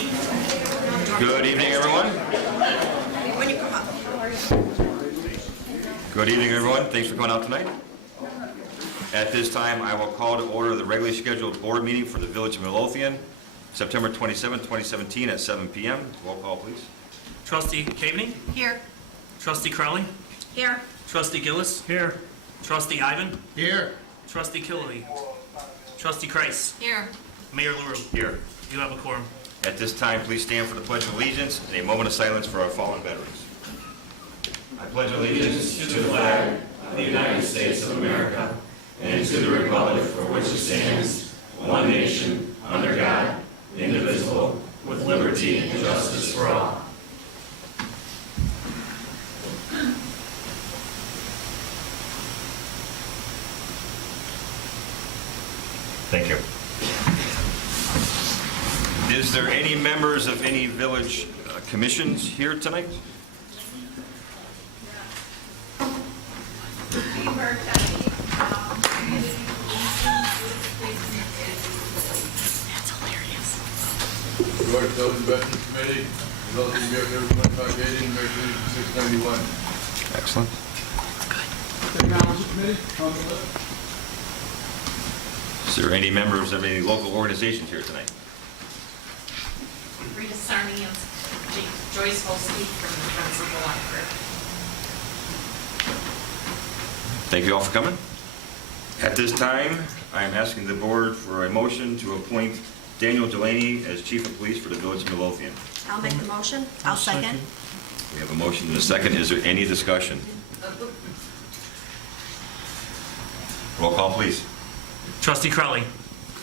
Good evening, everyone. Good evening, everyone. Thanks for coming out tonight. At this time, I will call to order the regularly scheduled board meeting for the Village of Midlothian, September 27, 2017 at 7 p.m. Roll call, please. Trustee Caveney? Here. Trustee Crowley? Here. Trustee Gillis? Here. Trustee Ivan? Here. Trustee Killedy? Trustee Kreis? Here. Mayor LaRue? Here. You have a quorum. At this time, please stand for the Pledge of Allegiance and a moment of silence for our fallen veterans. I pledge allegiance to the flag of the United States of America and to the republic for which it stands, one nation, under God, indivisible, with liberty and justice for all. Thank you. Is there any members of any village commissions here tonight? That's hilarious. George W. Veterans Committee, Midlothian Mayor 2580, Mayor 691. Excellent. Technology Committee, on the list. Is there any members of any local organizations here tonight? Rita Sarni and Joyce Holstein from the Friends of the Library. Thank you all for coming. At this time, I am asking the board for a motion to appoint Daniel Delaney as Chief of Police for the Village of Midlothian. I'll make the motion. I'll second. We have a motion and a second. Is there any discussion? Roll call, please. Trustee Crowley?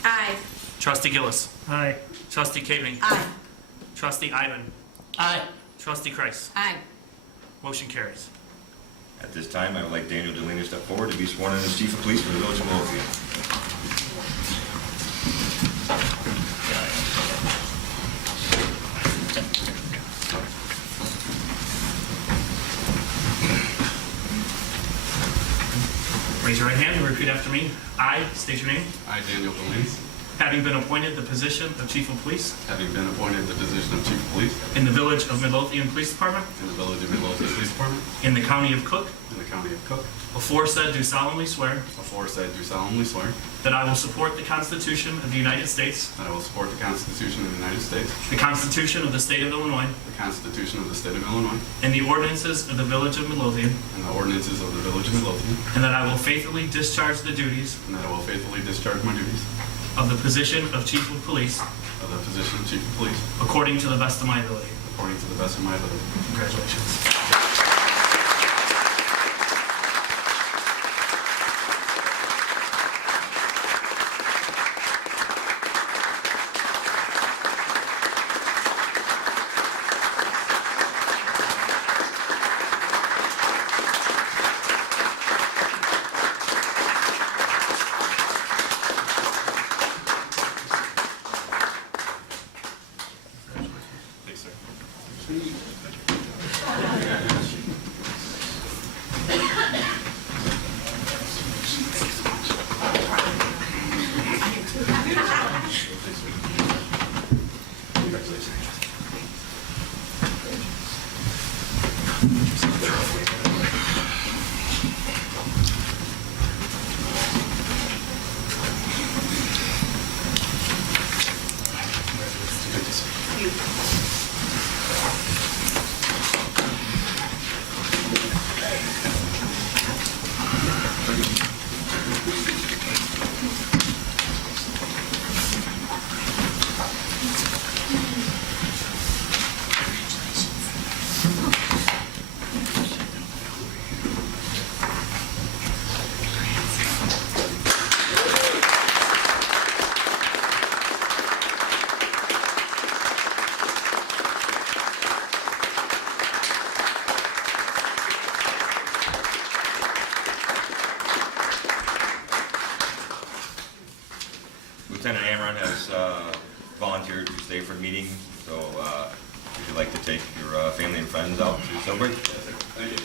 Aye. Trustee Gillis? Aye. Trustee Caveney? Aye. Trustee Ivan? Aye. Trustee Kreis? Aye. Motion carries. At this time, I would like Daniel Delaney to step forward to be sworn in as Chief of Police for the Village of Midlothian. Raise your right hand and repeat after me. I state your name. I, Daniel Delaney, Having been appointed the position of Chief of Police having been appointed the position of Chief of Police in the Village of Midlothian Police Department in the Village of Midlothian Police Department in the County of Cook, in the County of Cook, aforesaid do solemnly swear aforesaid do solemnly swear that I will support the Constitution of the United States, that I will support the Constitution of the United States, the Constitution of the State of Illinois, the Constitution of the State of Illinois, and the ordinances of the Village of Midlothian, and the ordinances of the Village of Midlothian, and that I will faithfully discharge the duties and that I will faithfully discharge my duties of the position of Chief of Police of the position of Chief of Police according to the best of my ability. according to the best of my ability. Congratulations. Thanks, sir. Lieutenant Amron has volunteered to stay for the meeting, so if you'd like to take your family and friends out to celebrate. Thank you.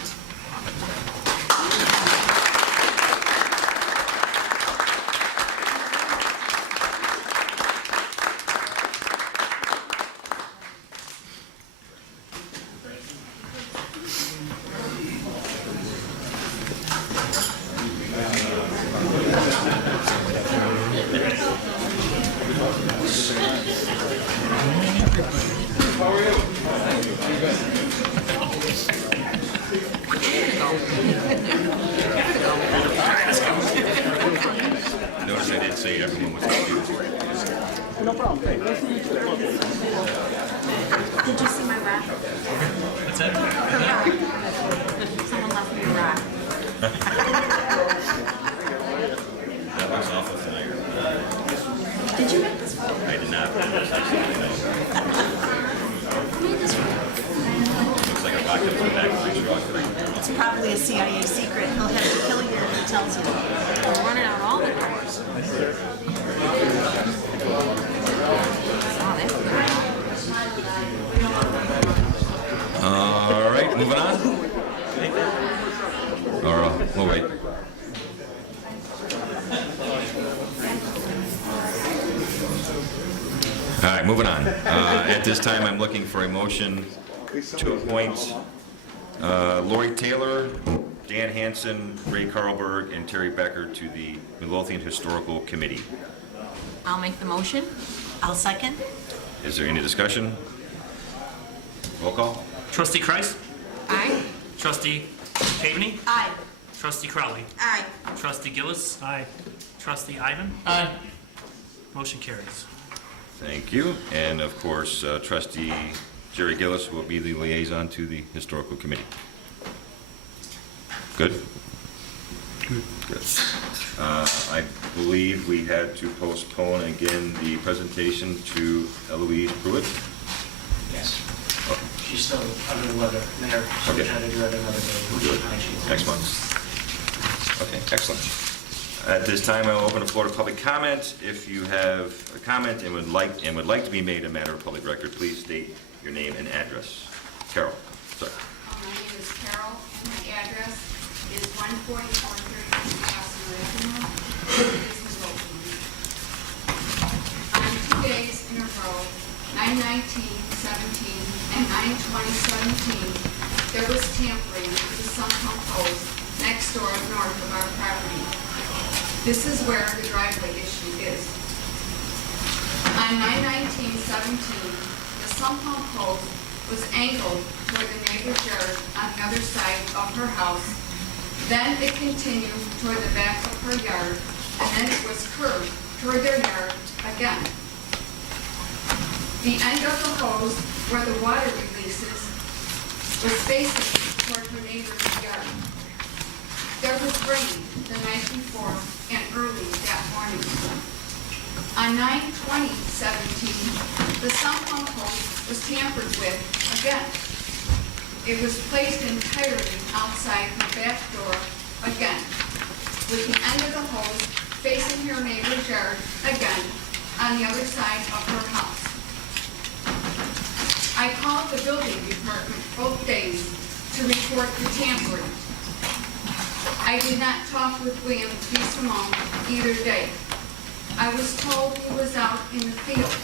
That's it? Someone left me a rock. That looks awful familiar. Did you make this one? I did not. Who made this one? Looks like a rock that was in the back of my truck. It's probably a CIA secret. He'll have to kill you if he tells you. We're running out all the doors. Oh, that's good. All right, moving on. Or we'll wait. All right, moving on. At this time, I'm looking for a motion to appoint Lori Taylor, Dan Hansen, Ray Carlberg, and Terry Becker to the Midlothian Historical Committee. I'll make the motion. I'll second. Is there any discussion? Roll call. Trustee Kreis. Aye. Trustee Haveney. Aye. Trustee Crowley. Aye. Trustee Gillis. Aye. Trustee Ivan. Aye. Motion carries. Thank you. And of course, Trustee Jerry Gillis will be the liaison to the Historical Committee. Good? Good. I believe we had to postpone again the presentation to Eloise Pruitt. Yes. She's still under the weather, Mayor, so we're Okay. trying to do it another day. We'll do it next month. Okay, excellent. At this time, I will open the floor to public comment. If you have a comment and would like to be made a matter of public record, please state your name and address. Carol, sorry. My name is Carol, and my address is 14430 Castle Avenue, Midlothian. On 2 days in a row, 9/19/17 and 9/20/17, there was tampering with the sump pump hose next door north of our property. This is where the driveway issue is. On 9/19/17, the sump pump hose was angled toward the neighbor's yard on the other side of her house. Then it continued toward the back of her yard, and then it was curved toward their yard again. The end of the hose, where the water releases, was facing toward her neighbor's yard. There was rain the night before and early that morning. On 9/20/17, the sump pump hose was tampered with again. It was placed entirely outside her back door again, with the end of the hose facing her neighbor's yard again on the other side of her house. I called the building department both days to report the tampering. I did not talk with William B. Simone either day. I was told he was out in the field.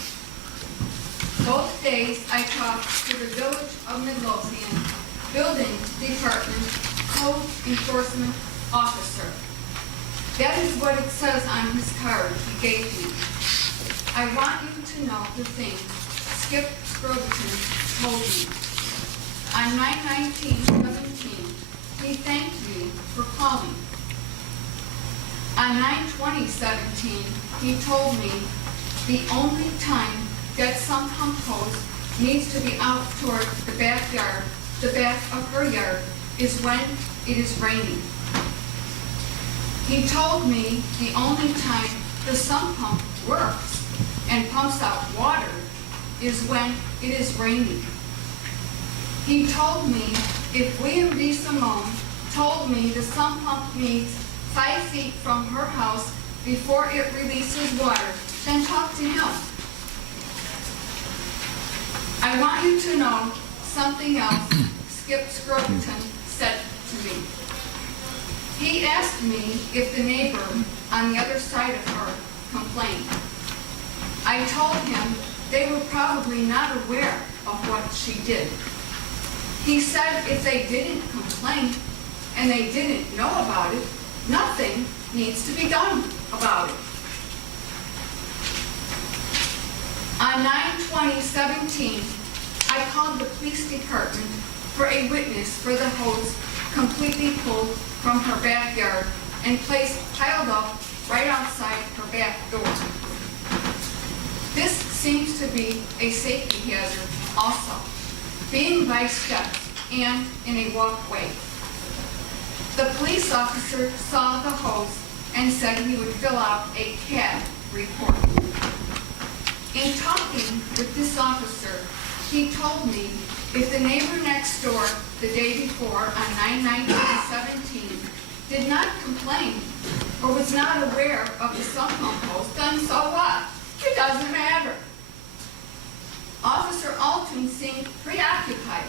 Both days I talked to the Village of Midlothian Building Department Code Enforcement Officer. That is what it says on his card he gave me. I want you to know the things Skip Scroton told me. On 9/19/17, he thanked me for calling. On 9/20/17, he told me the only time that sump pump hose needs to be out toward the backyard, the back of her yard, is when it is raining. He told me the only time the sump pump works and pumps out water is when it is raining. He told me if William B. Simone told me the sump pump needs 5 feet from her house before it releases water, then talk to him. I want you to know something else Skip Scroton said to me. He asked me if the neighbor on the other side of her complained. I told him they were probably not aware of what she did. He said if they didn't complain and they didn't know about it, nothing needs to be done about it. On 9/20/17, I called the police department for a witness for the hose completely pulled from her backyard and piled up right outside her back door. This seems to be a safety hazard also. Being by steps and in a walkway. The police officer saw the hose and said he would fill out a CAD report. In talking with this officer, he told me if the neighbor next door the day before on 9/19/17 did not complain or was not aware of the sump pump hose, then so what? It doesn't matter. Officer Alton seemed preoccupied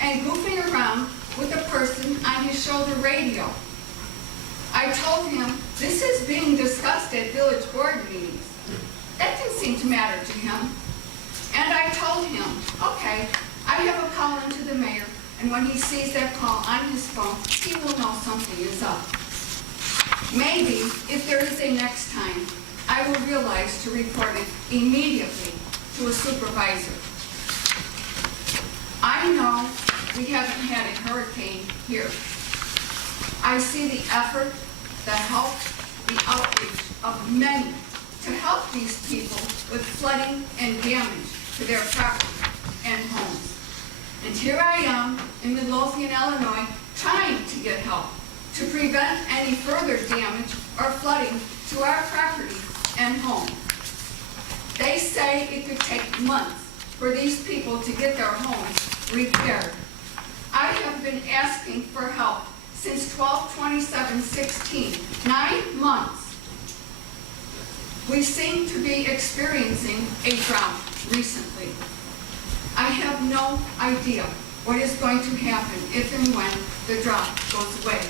and goofing around with a person on his shoulder radio. I told him this is being discussed at village board meetings. That didn't seem to matter to him. And I told him, okay, I have a call into the mayor, and when he sees that call on his phone, he will know something is up. Maybe, if there is a next time, I will realize to report it immediately to a supervisor. I know we haven't had a hurricane here. I see the effort, the help, the outreach of many to help these people with flooding and damage to their property and homes. And here I am in Midlothian, Illinois, trying to get help to prevent any further damage or flooding to our property and home. They say it could take months for these people to get their homes repaired. I have been asking for help since 12/27/16, 9 months. We seem to be experiencing a drought recently. I have no idea what is going to happen if and when the drought goes away.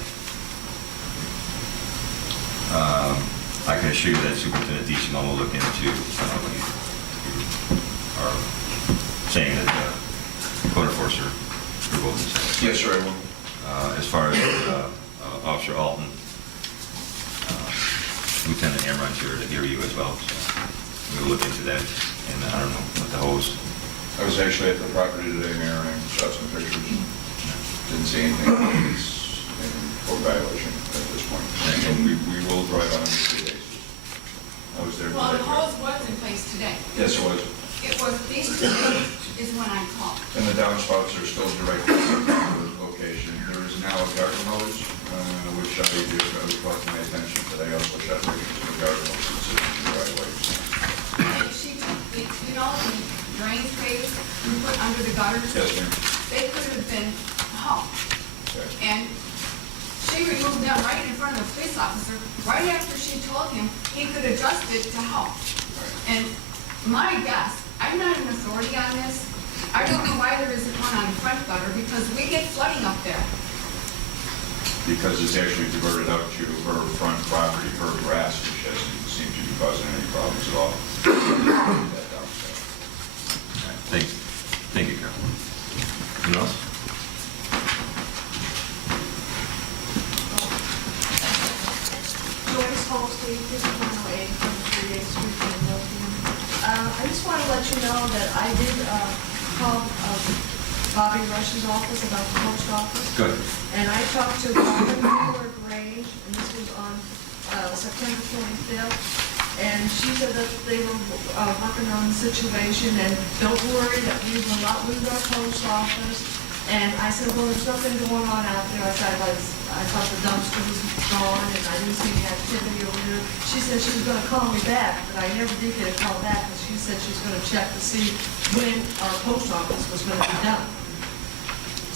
I can assure you that Superintendent DeSimone will look into our saying that code enforcer revoked himself. Yes, sir, I will. As far as Officer Alton, Lieutenant Amron's here to hear you as well, so we will look into that. And I don't know what the hose. I was actually at the property today, Mayor, and I shot some pictures. Didn't see anything in code violation at this point. And we will drive on it in 2 days. I was there. Well, the today. hose was in place today. Yes, it was. It was these 2 days is when I called. And the downspouts are still directly to the location. There is now a garden hose, which I was brought to my attention today. I also shot pictures of the garden hose that's sitting in the right way. And she took the, you know, the drain trays you put under the gutters? Yes, ma'am. They could have been humped. Okay. And she removed them right in front of the police officer, right after she told him he could adjust it to help. And my guess, I'm not an authority on this. I don't know why there isn't one on the front gutter, because we get flooding up there. Because it's actually diverted out to her front property, her grass, which doesn't seem to be causing any problems at all. That downspout. Thank you, Carol. Anyone else? Joyce Holstein, 5108 from 38th Street in Midlothian. I just want to let you know that I did call Bobby Rush's office about the post office. Good. And I talked to Robin Mueller Grange, and this was on September 25th. And she said that they were working on the situation, and don't worry that we will not lose our post office. And I said, well, there's nothing going on out there. I thought the dumpster was gone, and I didn't see any activity over there. She said she was going to call me back, but I never did get a call back, because she said she was going to check to see when our post office was going to be done.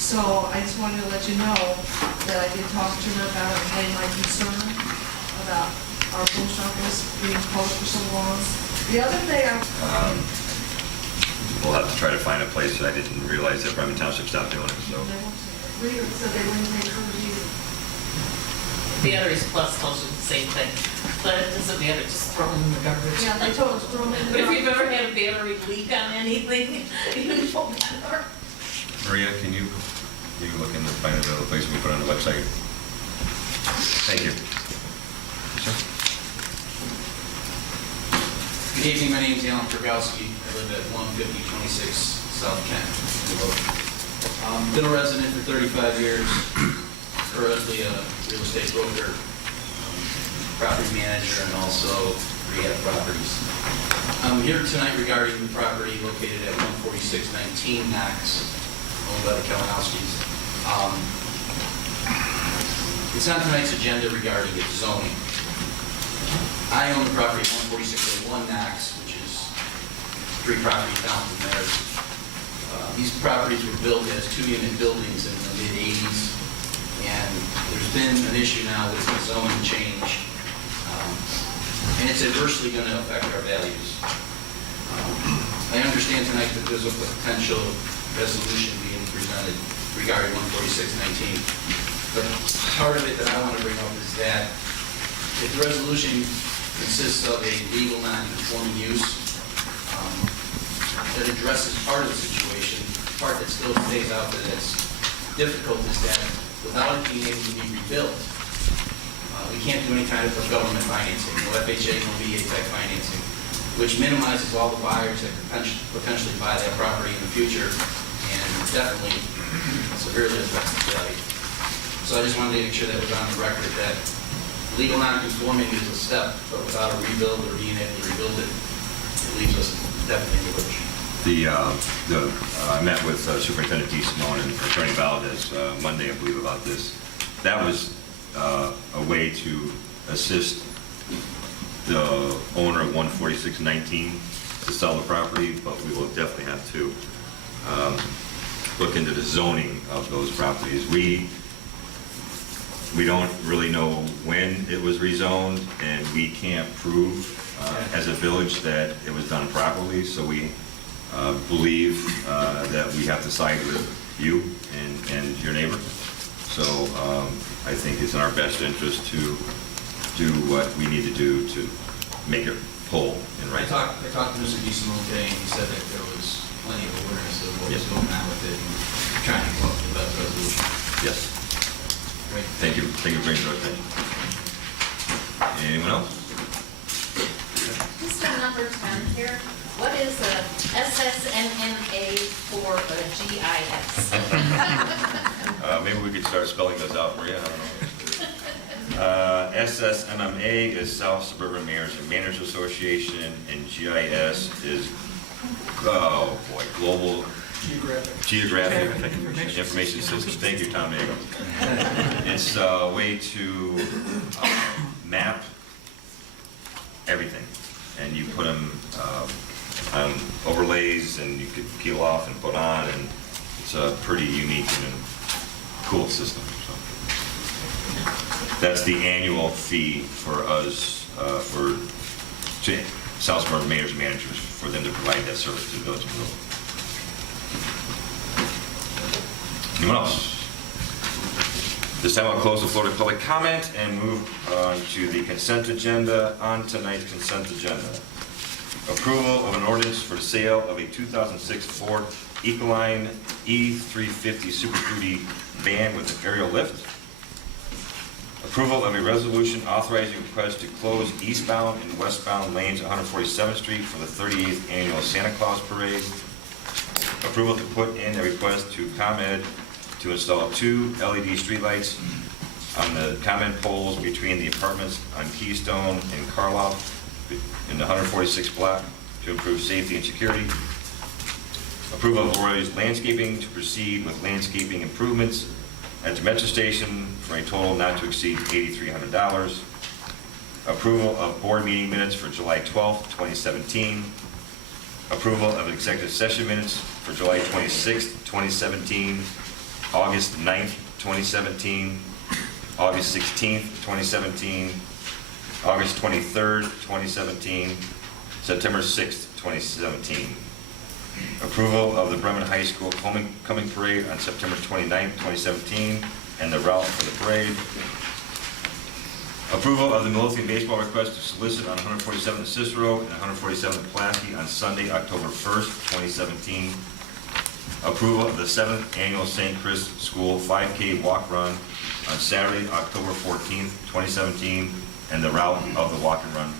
So I just wanted to let you know that I did talk to her about it, and my concern about our post office being closed for so long. The other thing We'll have to try to find a place. I didn't realize that Bremen Township stopped doing it, so. Rita said they wouldn't take her either. Batteries Plus tells you the same thing, but it doesn't matter, just throw them in the garbage. Yeah, they told us throw them in the But if you've garbage. ever had a battery leak on anything, you know better. Maria, can you look into find another place we put on the website? Thank you. Sir? Good evening, my name is Alan Krogowski. I live at 15026 South Kent. Been a resident for 35 years, currently a real estate broker, property manager, and also rehab properties. I'm here tonight regarding the property located at 14619 Knox owned by the Kalinowskis. It's on tonight's agenda regarding its zoning. I own the property at 14601 Knox, which is 3 properties down from there. These properties were built as 2-unit buildings in the mid-'80s, and there's been an issue now with the zoning change, and it's adversely going to affect our values. I understand tonight that there's a potential resolution being presented regarding 14619, but part of it that I want to bring up is that if the resolution consists of a legal non-conforming use that addresses part of the situation, the part that still stays out that it's difficult is that without it being able to be rebuilt, we can't do any kind of government financing, no FHA, no VA type financing, which minimizes all the buyers that could potentially buy that property in the future and definitely severely affects the value. So I just wanted to make sure that was on the record that legal non-conforming is a step, but without a rebuild or being able to rebuild it, it leaves us definitely in the lurch. I met with Superintendent D. Simone and Attorney Valdez Monday, I believe, about this. That was a way to assist the owner of 14619 to sell the property, but we will definitely have to look into the zoning of those properties. We don't really know when it was rezoned, and we can't prove as a village that it was done properly, so we believe that we have to side with you and your neighbor. So I think it's in our best interest to do what we need to do to make it whole and right. I talked to Mr. DeSimone today, and he said that there was plenty of awareness of what was going on with it and trying to come up with the best resolution. Yes. Great. Thank you. Thank you for bringing it to our attention. Anyone else? Just on number 10 here, what is a SSNMA for a GIS? Maybe we could start spelling those out for you. I don't know. SSMMA is South Suburban Mayors and Managers Association, and GIS is, oh boy, Global Geographic Information System. Thank you, Tom Nagle. It's a way to map everything, and you put them on overlays, and you could peel off and put on, and it's a pretty unique and cool system. So that's the annual fee for us, for South Suburban Mayors and Managers, for them to provide that service to the village of Millville. Anyone else? This time I'll close the floor to public comment and move on to the consent agenda. On tonight's consent agenda, approval of an ordinance for the sale of a 2006 Ford Ecoline E350 Super Duty van with an aerial lift. Approval of a resolution authorizing request to close eastbound and westbound lanes at 147th Street for the 38th Annual Santa Claus Parade. Approval to put in a request to ComEd to install 2 LED streetlights on the ComEd poles between the apartments on Keystone and Karloff in the 146th block to improve safety and security. Approval of Roy's Landscaping to proceed with landscaping improvements at the Metro Station for a total not to exceed $8,300. Approval of board meeting minutes for July 12th, 2017. Approval of executive session minutes for July 26th, 2017, August 9th, 2017, August 16th, 2017, August 23rd, 2017, September 6th, 2017. Approval of the Bremen High School Homecoming Parade on September 29th, 2017, and the route for the parade. Approval of the Midlothian baseball request to solicit on 147th Cicero and 147th Pulaski on Sunday, October 1st, 2017. Approval of the 7th Annual St. Chris School 5K Walk Run on Saturday, October 14th, 2017, and the route of the walk and run.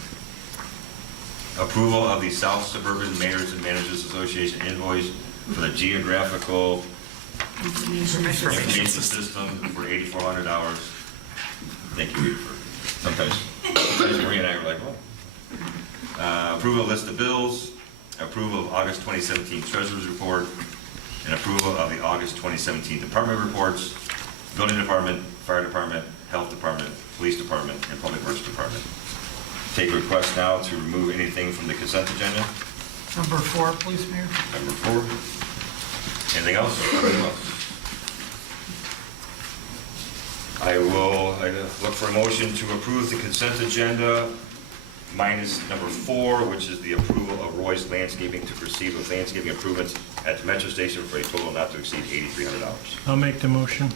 Approval of the South Suburban Mayors and Managers Association invoice for the Geographical Information System for $8,400. Thank you, for sometimes Maria and I were like, oh. Approval of list of bills. Approval of August 2017 Treasurer's Report. and approval of the August 2017 department reports, building department, fire department, health department, police department, and public works department. Take requests now to remove anything from the consent agenda. Number 4, please, Mayor. Number 4. Anything else? Anything else? I will look for a motion to approve the consent agenda minus number 4, which is the approval of Roy's Landscaping to proceed with landscaping improvements at the Metro Station for a total not to exceed $8,300. I'll make the motion.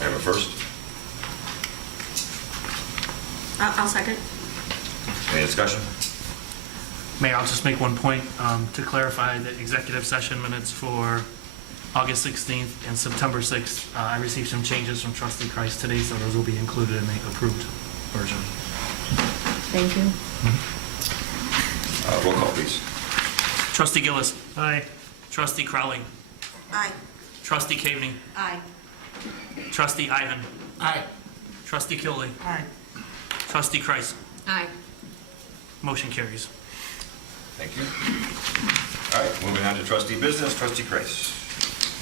I have a first. I'll second. Any discussion? Mayor, I'll just make one point to clarify the executive session minutes for August 16th and September 6th. I received some changes from Trustee Christ today, so those will be included in the approved version. Thank you. Roll call, please. Trustee Gillis. Aye. Trustee Crowley. Aye. Trustee Caveney. Aye. Trustee Ivan. Aye. Trustee Kiley. Aye. Trustee Christ. Aye. Motion carries. Thank you. All right, moving on to trustee business. Trustee Christ.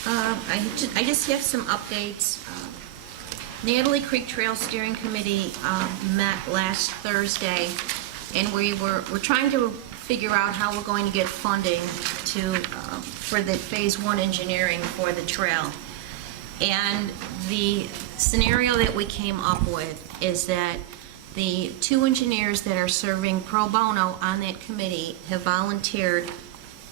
I just have some updates. Natalie Creek Trail Steering Committee met last Thursday, and we're trying to figure out how we're going to get funding for the Phase 1 engineering for the trail. And the scenario that we came up with is that the 2 engineers that are serving pro bono on that committee have volunteered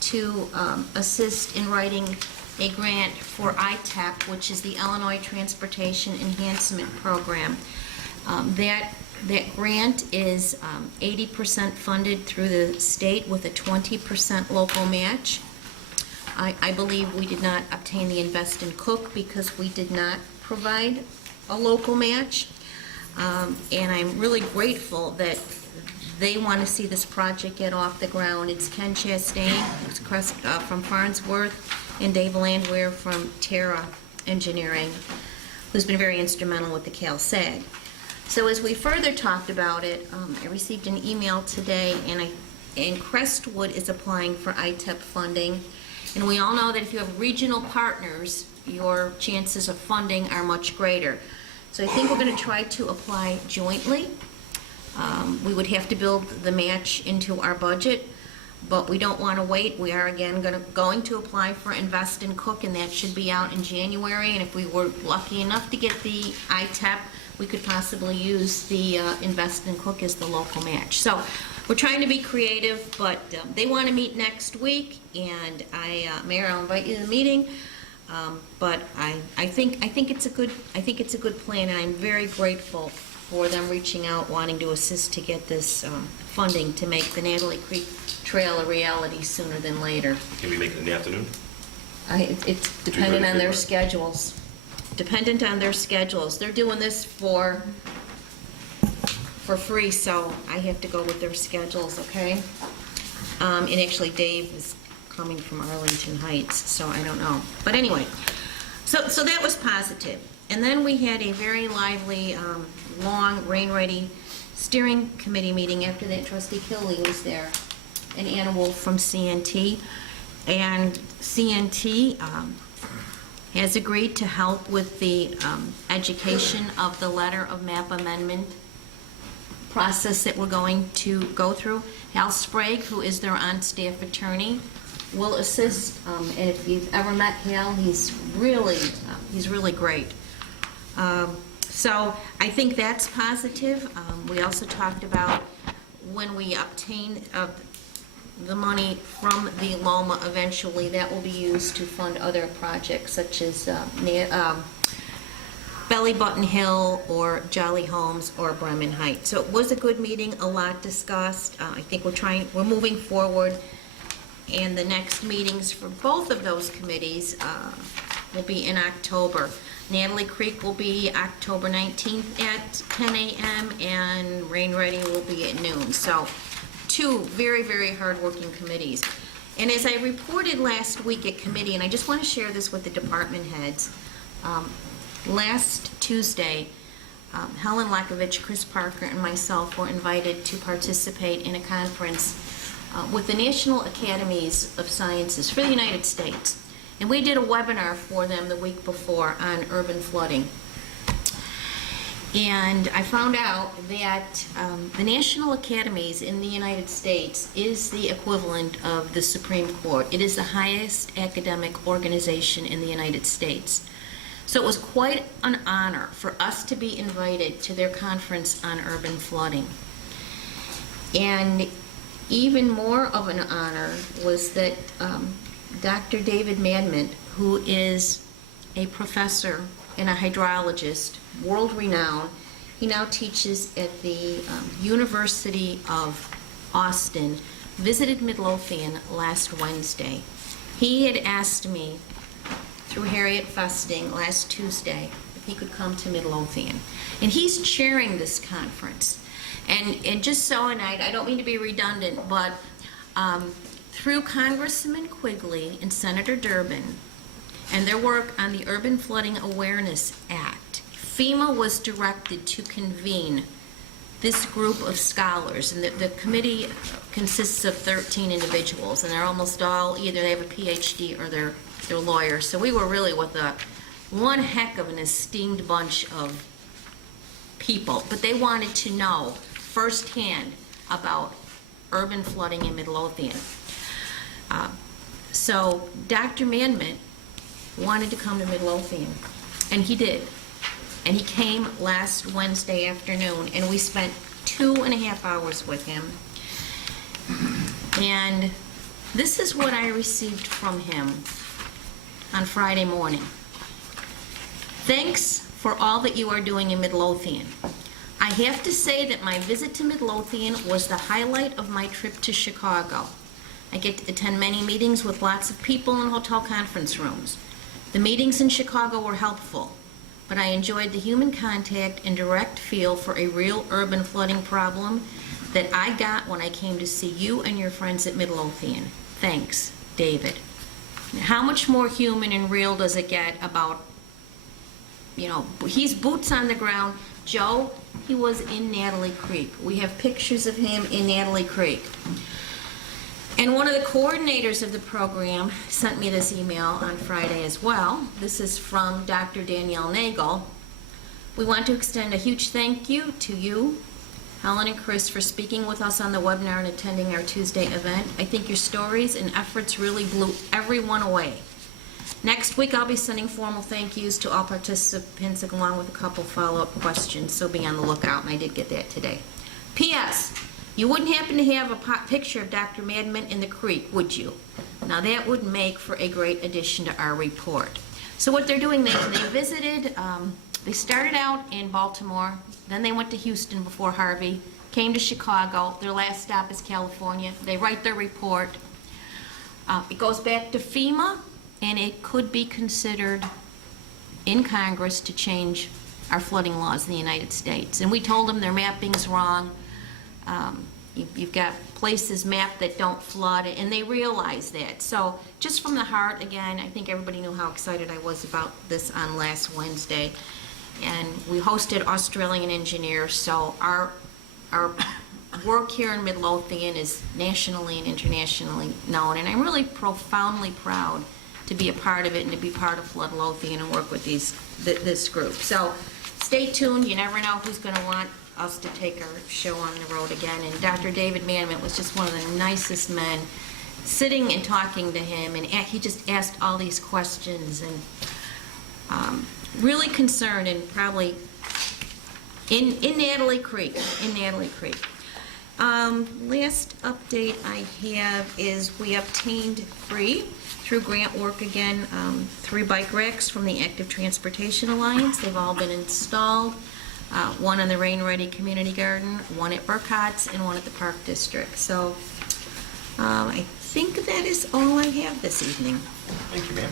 to assist in writing a grant for ITEP, which is the Illinois Transportation Enhancement Program. That grant is 80% funded through the state with a 20% local match. I believe we did not obtain the Invest in Cook because we did not provide a local match. And I'm really grateful that they want to see this project get off the ground. It's Ken Chastain from Farnsworth and Dave Landwehr from Terra Engineering, who's been very instrumental with the CalSAG. So as we further talked about it, I received an email today, and Crestwood is applying for ITEP funding. And we all know that if you have regional partners, your chances of funding are much greater. So I think we're going to try to apply jointly. We would have to build the match into our budget, but we don't want to wait. We are again going to apply for Invest in Cook, and that should be out in January. And if we were lucky enough to get the ITEP, we could possibly use the Invest in Cook as the local match. So we're trying to be creative, but they want to meet next week, and Mayor, I'll invite you to the meeting. But I think it's a good plan, and I'm very grateful for them reaching out, wanting to assist to get this funding to make the Natalie Creek Trail a reality sooner than later. Can we make it in the afternoon? It's dependent on their schedules. Dependent on their schedules. They're doing this for free, so I have to go with their schedules, okay? And actually, Dave is coming from Arlington Heights, so I don't know. But anyway, so that was positive. And then we had a very lively, long, rain-ready steering committee meeting. After that, Trustee Kiley was there, and Anna Wolf from CNT. And CNT has agreed to help with the education of the letter of map amendment process that we're going to go through. Hal Sprague, who is their on-staff attorney, will assist. And if you've ever met Hal, he's really great. So I think that's positive. We also talked about when we obtain the money from the LOMA eventually, that will be used to fund other projects such as Belly Button Hill or Jolly Homes or Bremen Heights. So it was a good meeting, a lot discussed. I think we're moving forward, and the next meetings for both of those committees will be in October. Natalie Creek will be October 19th at 10 a.m. and Rain Ready will be at noon. So 2 very, very hard-working committees. And as I reported last week at committee, and I just want to share this with the department heads, last Tuesday, Helen Lakovich, Chris Parker, and myself were invited to participate in a conference with the National Academies of Sciences for the United States. And we did a webinar for them the week before on urban flooding. And I found out that the National Academies in the United States is the equivalent of the Supreme Court. It is the highest academic organization in the United States. So it was quite an honor for us to be invited to their conference on urban flooding. And even more of an honor was that Dr. David Madman, who is a professor and a hydrologist, world-renowned. He now teaches at the University of Austin, visited Midlothian last Wednesday. He had asked me, through Harriet Festing last Tuesday, if he could come to Midlothian. And he's chairing this conference. And just so, and I don't mean to be redundant, but through Congressman Quigley and Senator Durbin, and their work on the Urban Flooding Awareness Act, FEMA was directed to convene this group of scholars, and the committee consists of 13 individuals, and they're almost all, either they have a PhD or they're lawyers. So we were really with one heck of an esteemed bunch of people, but they wanted to know firsthand about urban flooding in Midlothian. So Dr. Madman wanted to come to Midlothian, and he did. And he came last Wednesday afternoon, and we spent 2.5 hours with him. And this is what I received from him on Friday morning. Thanks for all that you are doing in Midlothian. I have to say that my visit to Midlothian was the highlight of my trip to Chicago. I get to attend many meetings with lots of people in hotel conference rooms. The meetings in Chicago were helpful, but I enjoyed the human contact and direct feel for a real urban flooding problem that I got when I came to see you and your friends at Midlothian. Thanks, David. Now, how much more human and real does it get about, he's boots on the ground. Joe, he was in Natalie Creek. We have pictures of him in Natalie Creek. And one of the coordinators of the program sent me this email on Friday as well. This is from Dr. Daniel Nagel. We want to extend a huge thank you to you, Helen and Chris, for speaking with us on the webinar and attending our Tuesday event. I think your stories and efforts really blew everyone away. Next week, I'll be sending formal thank yous to all participants along with a couple follow-up questions, so be on the lookout, and I did get that today. P.S. You wouldn't happen to have a picture of Dr. Madman in the creek, would you? Now that would make for a great addition to our report. So what they're doing, they visited, they started out in Baltimore, then they went to Houston before Harvey, came to Chicago, their last stop is California. They write their report. It goes back to FEMA, and it could be considered in Congress to change our flooding laws in the United States. And we told them their mapping's wrong. You've got places mapped that don't flood, and they realize that. So just from the heart, again, I think everybody knew how excited I was about this on last Wednesday. And we hosted Australian engineers, so our work here in Midlothian is nationally and internationally known, and I'm really profoundly proud to be a part of it and to be part of Flood Lothian and work with this group. So stay tuned. You never know who's going to want us to take our show on the road again. And Dr. David Madman was just one of the nicest men, sitting and talking to him, and he just asked all these questions, and really concerned, and probably in Natalie Creek. Last update I have is we obtained free, through grant work again, 3 bike racks from the Active Transportation Alliance. They've all been installed. One in the Rain Ready Community Garden, one at Burkhart's, and one at the Park District. So I think that is all I have this evening. Thank you, ma'am.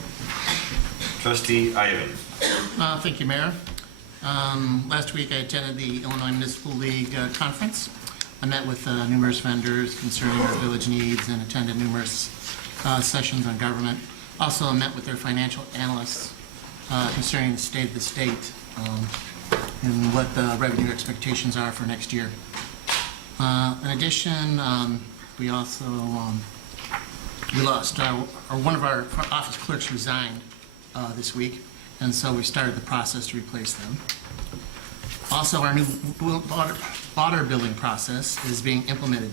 Trustee Ivan. Thank you, Mayor. Last week I attended the Illinois Municipal League conference. I met with numerous vendors concerning our village needs and attended numerous sessions on government. Also met with their financial analysts concerning the state of the state and what the revenue expectations are for next year. In addition, we also, we lost, or one of our office clerks resigned this week, and so we started the process to replace them. Also, our new water billing process is being implemented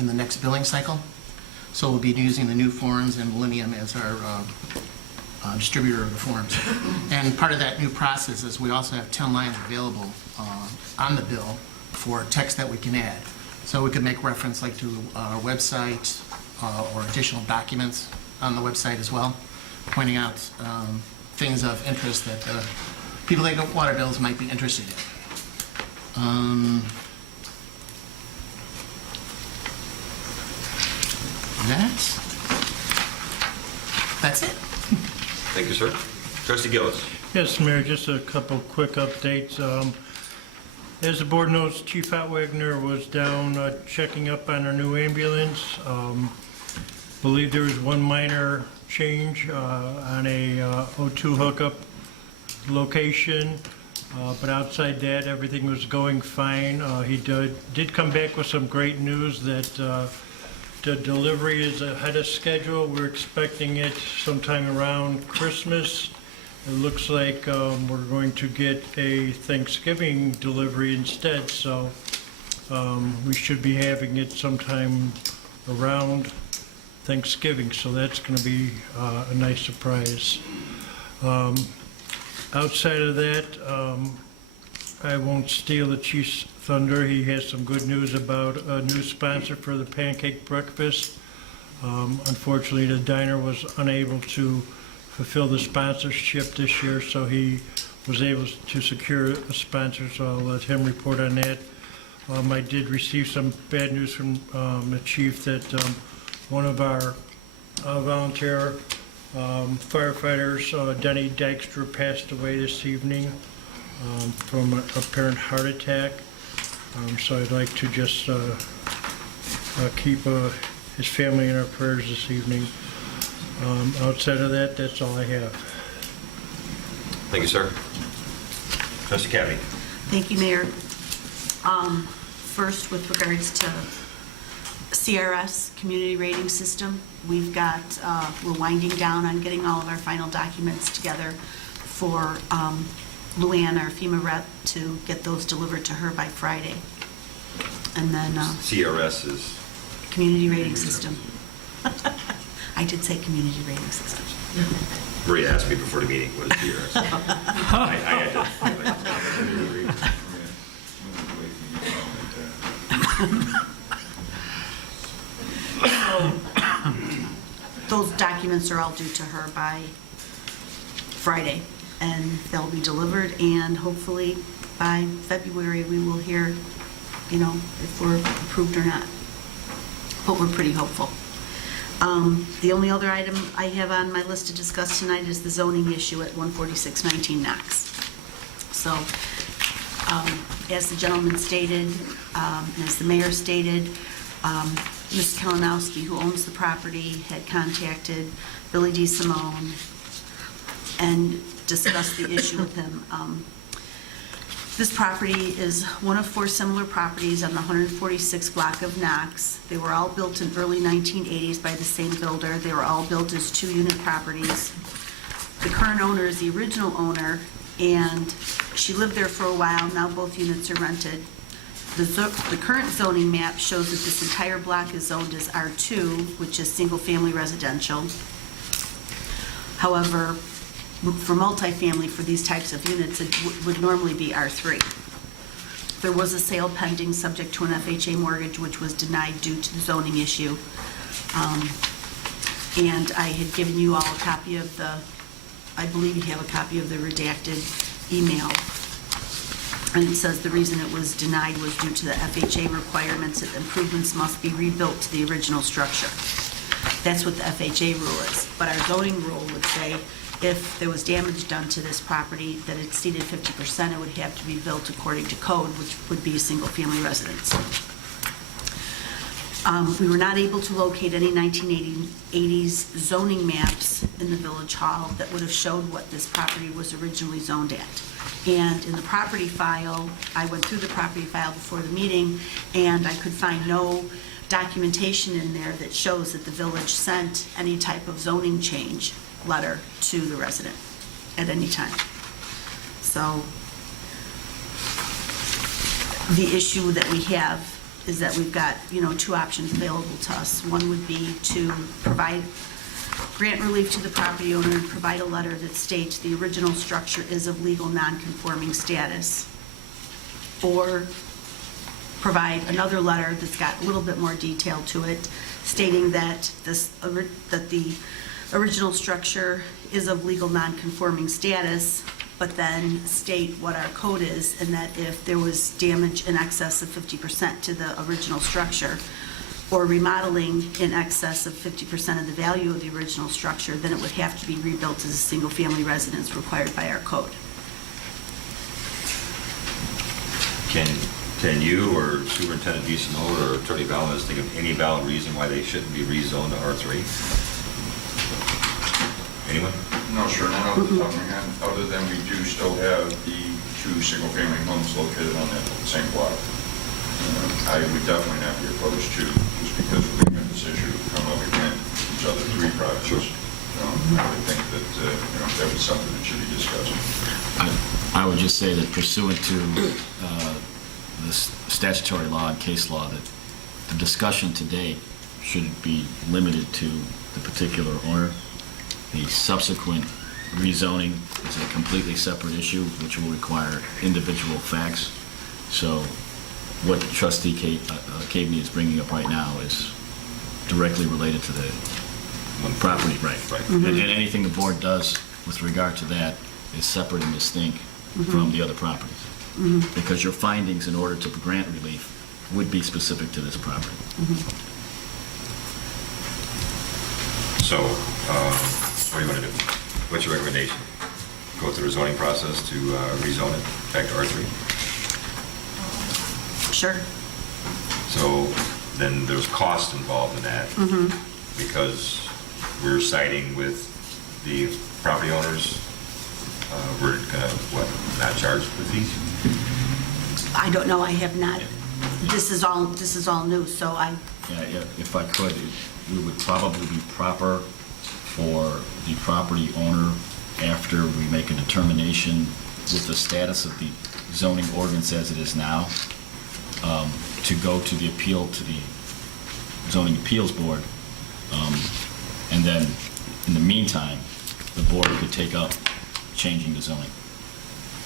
in the next billing cycle. So we'll be using the new forms and Millennium as our distributor of the forms. And part of that new process is we also have 10 lines available on the bill for text that we can add. So we could make reference like to our website or additional documents on the website as well, pointing out things of interest that people that get water bills might be interested in. That's it. Thank you, sir. Trustee Gillis. Yes, Mayor, just a couple quick updates. As the board knows, Chief Hotwagner was down checking up on our new ambulance. Believe there was one minor change on a O2 hookup location, but outside that, everything was going fine. He did come back with some great news that the delivery is ahead of schedule. We're expecting it sometime around Christmas. It looks like we're going to get a Thanksgiving delivery instead, so we should be having it sometime around Thanksgiving, so that's going to be a nice surprise. Outside of that, I won't steal the Chief's thunder. He has some good news about a new sponsor for the pancake breakfast. Unfortunately, the diner was unable to fulfill the sponsorship this year, so he was able to secure a sponsor, so I'll let him report on that. I did receive some bad news from the chief that one of our volunteer firefighters, Denny Dykstra, passed away this evening from an apparent heart attack. So I'd like to just keep his family in our prayers this evening. Outside of that, that's all I have. Thank you, sir. Trustee Cabby. Thank you, Mayor. First, with regards to CRS, Community Rating System, we're winding down on getting all of our final documents together for Luann, our FEMA rep, to get those delivered to her by Friday. And then... CRS is? Community Rating System. I did say Community Rating System. Maria asked me before the meeting, what is CRS? I had So, those documents are all due to her by Friday, and they'll be delivered, and hopefully by February we will hear, if we're approved or not. But we're pretty hopeful. The only other item I have on my list to discuss tonight is the zoning issue at 14619 Knox. So, as the gentleman stated, and as the mayor stated, Ms. Kalinowski, who owns the property, had contacted Billy D. Simone and discussed the issue with him. This property is one of 4 similar properties on the 146th block of Knox. They were all built in early 1980s by the same builder. They were all built as 2-unit properties. The current owner is the original owner, and she lived there for a while. Now both units are rented. The current zoning map shows that this entire block is zoned as R2, which is single-family residential. However, for multifamily, for these types of units, it would normally be R3. There was a sale pending subject to an FHA mortgage, which was denied due to the zoning issue. And I had given you all a copy of I believe you have a copy of the redacted email. And it says the reason it was denied was due to the FHA requirements that improvements must be rebuilt to the original structure. That's what the FHA rule is. But our zoning rule would say if there was damage done to this property that exceeded 50%, it would have to be built according to code, which would be a single-family residence. We were not able to locate any 1980s zoning maps in the Village Hall that would have showed what this property was originally zoned at. And in the property file, I went through the property file before the meeting, and I could find no documentation in there that shows that the village sent any type of zoning change letter to the resident at any time. So the issue that we have is that we've got, two options available to us. One would be to grant relief to the property owner and provide a letter that states the original structure is of legal non-conforming status, or provide another letter that's got a little bit more detail to it, stating that the original structure is of legal non-conforming status, but then state what our code is, and that if there was damage in excess of 50% to the original structure, or remodeling in excess of 50% of the value of the original structure, then it would have to be rebuilt as a single-family residence required by our code. Can you or Superintendent DeSimone or Attorney Valens think of any valid reason why they shouldn't be rezoned to R3? Anyone? No, sure, not off the top of my head, other than we do still have the 2 single-family homes located on that same block. I would definitely not be opposed to, just because we've had this issue come up again, these other 3 projects. I would think that, that was something that should be discussed. I would just say that pursuant to the statutory law and case law, that the discussion today should be limited to the particular owner. The subsequent rezoning is a completely separate issue, which will require individual facts. So what Trustee Caveney is bringing up right now is directly related to the property right. Mm-hmm. And anything the board does with regard to that is separate and distinct from the other properties. Because your findings in order to grant relief would be specific to this property. So, what do you want to do? What's your recommendation? Go through the zoning process to rezone it back to R3? Sure. So then there's cost involved in that because we're siding with the property owners. We're going to, not charge the fees? I don't know, I have not, this is all new, so Yeah, if I could, it would probably be proper for the property owner, after we make a determination with the status of the zoning ordinance as it is now, to go to the appeal to the zoning appeals board, and then in the meantime, the board could take up changing the zoning.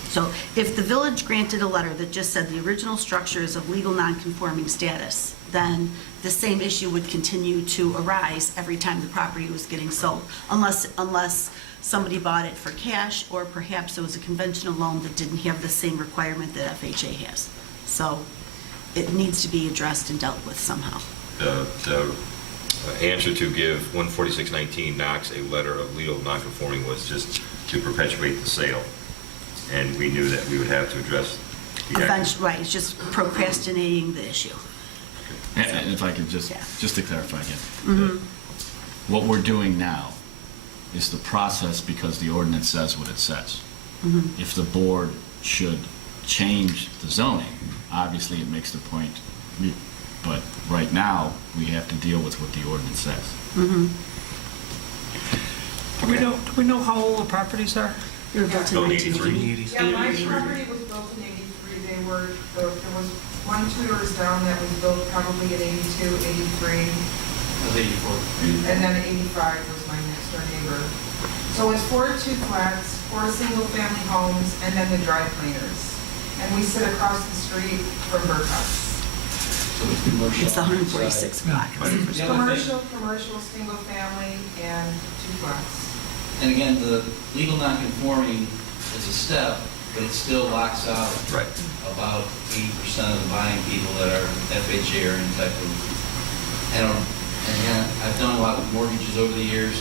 So if the village granted a letter that just said the original structure is of legal non-conforming status, then the same issue would continue to arise every time the property was getting sold, unless somebody bought it for cash, or perhaps it was a conventional loan that didn't have the same requirement that FHA has. So it needs to be addressed and dealt with somehow. The answer to give 14619 Knox a letter of legal non-conforming was just to perpetuate the sale. And we knew that we would have to address the Eventually, right, it's just procrastinating the issue. And if I could just to clarify again, what we're doing now is the process because the ordinance says what it says. If the board should change the zoning, obviously it makes the point, but right now we have to deal with what the ordinance says. Do we know how old the properties are? They were built in 1980. Yeah, my property was built in 83. There was one 2 doors down that was built probably in 82, 83. Of 84. And then 85 was my next door neighbor. So it's 4 2-flats, 4 single-family homes, and then the dry cleaners. And we sit across the street from Burkhus. So it's commercial. It's 146 block. Commercial, single-family, and 2-flats. And again, the legal non-conforming is a step, but it still locks out about 80% of the buying people that are FHA or any type of, and again, I've done a lot with mortgages over the years.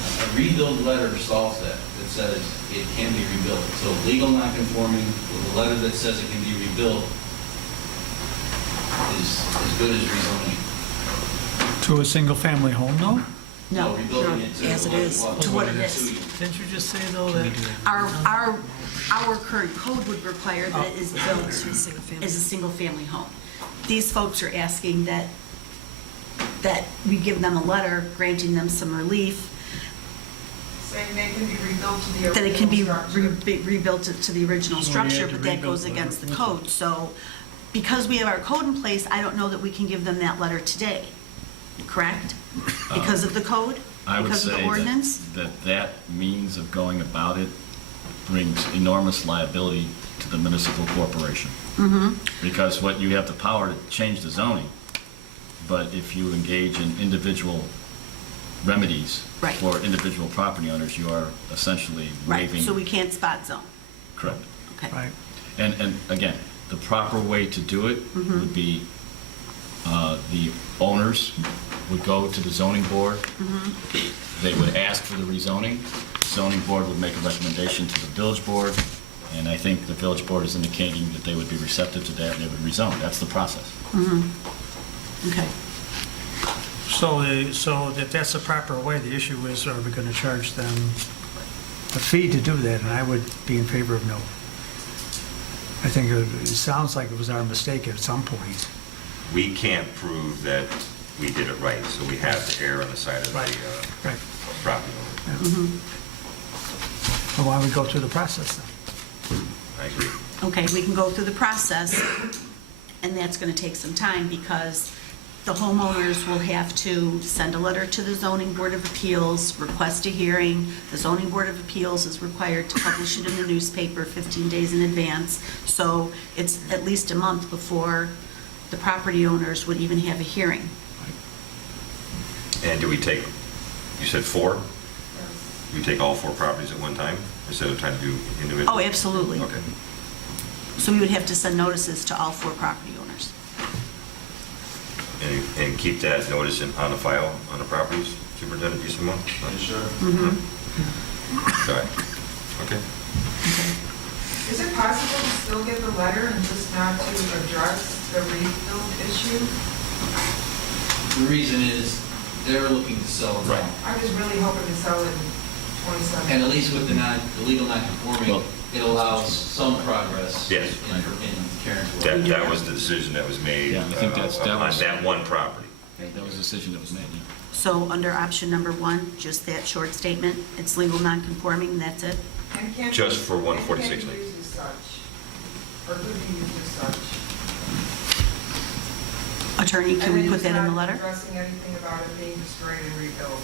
A rebuild letter solves that. That says it can be rebuilt. So legal non-conforming with a letter that says it can be rebuilt is as good as rezoning. To a single-family home, though? No, rebuilding it to as it is, to what it is. Didn't you just say, though, that... Our current code would require that it is built as a single-family home. These folks are asking that that we give them a letter granting them some relief, Saying they can be rebuilt to the that it can be original structure. rebuilt to the original So we structure, had to but that rebuild goes the against the original. code. So because we have our code in place, I don't know that we can give them that letter today, correct? Because of the code? I would Because of say the ordinance? that means of going about it brings enormous liability to the municipal corporation. Mm-hmm. Because what you have the power to change the zoning, but if you engage in individual remedies Right. for individual property owners, you are essentially Right, waiving. so we can't spot zone. Correct. Okay. Right. And again, the proper way to do it Mm-hmm. would be the owners would go to the zoning board. Mm-hmm. They would ask for the rezoning. Zoning board would make a recommendation to the village board, and I think the village board is indicating that they would be receptive to that and they would rezone. That's the process. Okay. So if that's the proper way, the issue is, are we going to charge them a fee to do that? And I would be in favor of no. I think it sounds like it was our mistake at some point. We can't prove that we did it right, so we have to err on the side of the Right. Right. property owner. Well, why don't we go through the process then? I agree. Okay, we can go through the process, and that's going to take some time because the homeowners will have to send a letter to the zoning board of appeals, request a hearing. The zoning board of appeals is required to publish it in the newspaper 15 days in advance. So it's at least a month before the property owners would even have a hearing. And do we take, you said 4? You take all 4 properties at one time instead of trying to do individual? Oh, absolutely. Okay. So we would have to send notices to all 4 property owners. And keep that notice on the file on the properties, Superintendent DeSimone? Sure. Sorry. Okay. Is it possible to still get the letter and just not to address the rebuild issue? The reason is they're looking to sell it now. I was really hoping to sell it in 27. And at least with the legal non-conforming, Well- it allows some progress in Yes. Karen's work. That was the decision that was made Yeah, I think that on was- that one property. That was a decision that was made, yeah. So under option number 1, just that short statement, it's legal non-conforming, that's it? And can't Just be- for 146. And can't be used as such, or could be used as such. Attorney, can we put that in the letter? And it's not addressing anything about it being destroyed and rebuilt.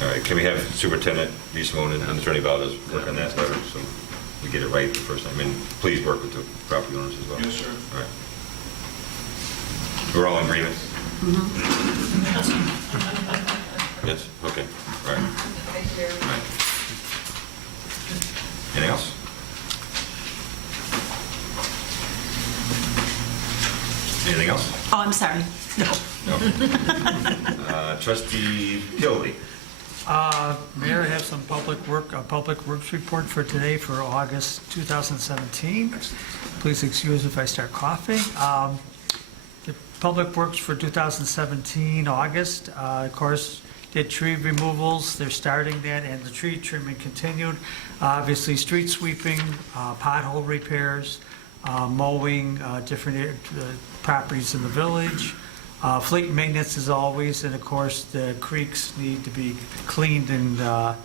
All right, can we have Superintendent DeSimone and Attorney Valdez work on that letter so we get it right the first time? And please work with the property owners as well. Yes, sir. All right. We're all in agreement? Yes, okay, all right. Thank you. All right. Anything else? Anything else? Oh, I'm sorry. No. No. Trustee Gilby. Mayor, I have some public works report for today for August 2017. Please excuse if I start coughing. The public works for 2017, August, of course, did tree removals. They're starting that, and the tree trimming continued. Obviously, street sweeping, pothole repairs, mowing different properties in the village. Fleet maintenance as always, and of course, the creeks need to be cleaned and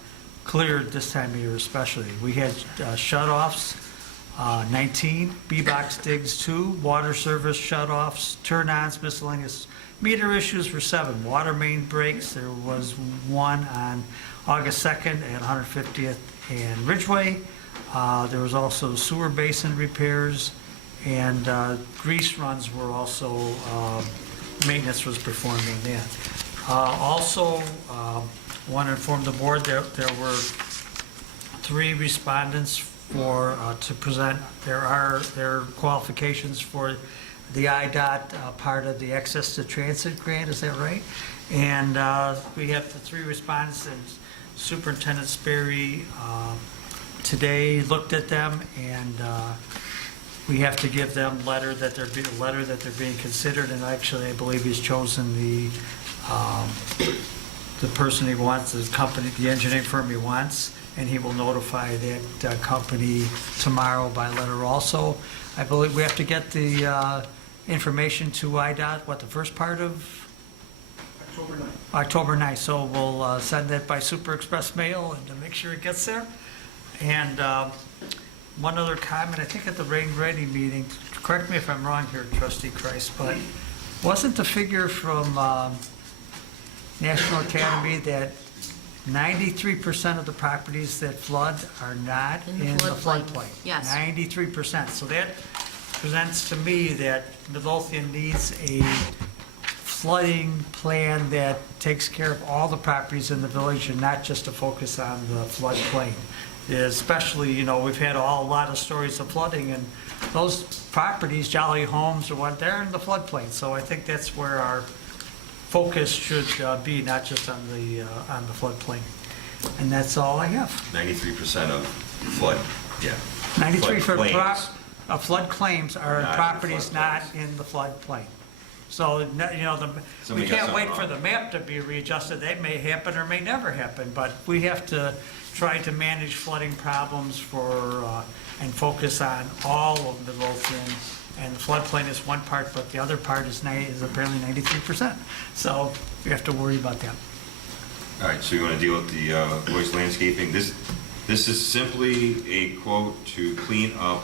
cleared this time of year especially. We had shut-offs, 19, B-box digs 2, water service shut-offs, turn-ons, miscellaneous meter issues were 7. Water main breaks, there was 1 on August 2nd at 150th and Ridgeway. There was also sewer basin repairs, and grease runs were also, maintenance was performed on that. Also, want to inform the board that there were 3 respondents to present their qualifications for the IDOT part of the Access to Transit grant, is that right? And we have the 3 respondents, and Superintendent Sperry today looked at them, and we have to give them a letter that they're being considered, and actually I believe he's chosen the person he wants, the company, the engineering firm he wants, and he will notify that company tomorrow by letter also. I believe we have to get the information to IDOT, what, the first part of October 9th, so we'll send that by Super Express mail and to make sure it gets there. And one other comment, I think at the Rain Ready meeting, correct me if I'm wrong here, Trustee Christ, but wasn't the figure from National Academy that 93% of the properties that flood are not in the floodplain? Yes. 93%. So that presents to me that Midlothian needs a flooding plan that takes care of all the properties in the village and not just to focus on the floodplain. Especially, you know, we've had a lot of stories of flooding, and those properties, Jolly Homes or what, they're in the floodplain. So I think that's where our focus should be, not just on the floodplain. And that's all I have. 93% of flood, yeah. 93 for Floodplains. Flood claims are Not in properties floodplains. not in the floodplain. So, you know, we Somebody got can't wait something for wrong. the map to be readjusted. That may happen or may never happen, but we have to try to manage flooding problems and focus on all of Midlothian. And the floodplain is one part, but the other part is apparently 93%. So we have to worry about that. All right, so you want to deal with the Royce Landscaping? This is simply a quote to clean up,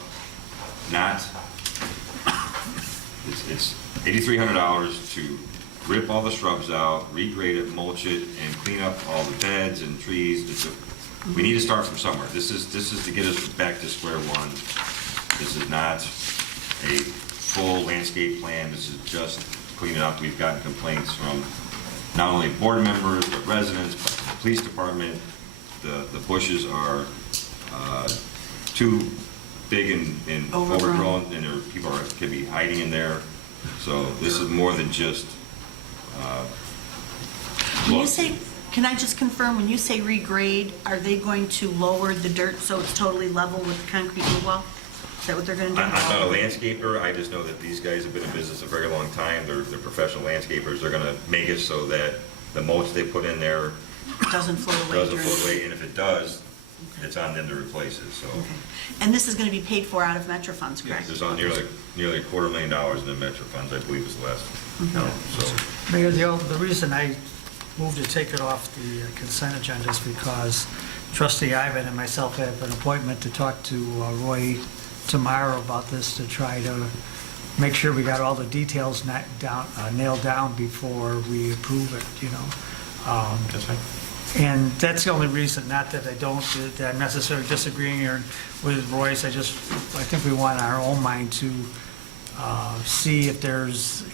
it's $8,300 to rip all the shrubs out, regrade it, mulch it, and clean up all the beds and trees. We need to start from somewhere. This is to get us back to square one. This is not a full landscape plan. This is just cleaning up. We've gotten complaints from not only board members, but residents, but the police department. The bushes are too big and overgrown, and people could be hiding in there. So this is more than just. Can I just confirm, when you say regrade, are they going to lower the dirt so it's totally level with the concrete wall? Is that what they're going to do? I'm not a landscaper. I just know that these guys have been in business a very long time. They're professional landscapers. They're going to make it so that the mulch they put in there Doesn't float away. doesn't float away, and if it does, it's on them to replace it. So And this is going to be paid for out of Metro funds, correct? there's nearly $250,000 in the Metro funds, I believe, was the last count. So Mayor, the reason I moved to take it off the consent agenda is because Trustee Ivan and myself have an appointment to talk to Roy tomorrow about this, to try to make sure we got all the details nailed down before we approve it, you know. that's fine. And that's the only reason, not that that I'm necessarily disagreeing with Royce. I think we want our own mind to see if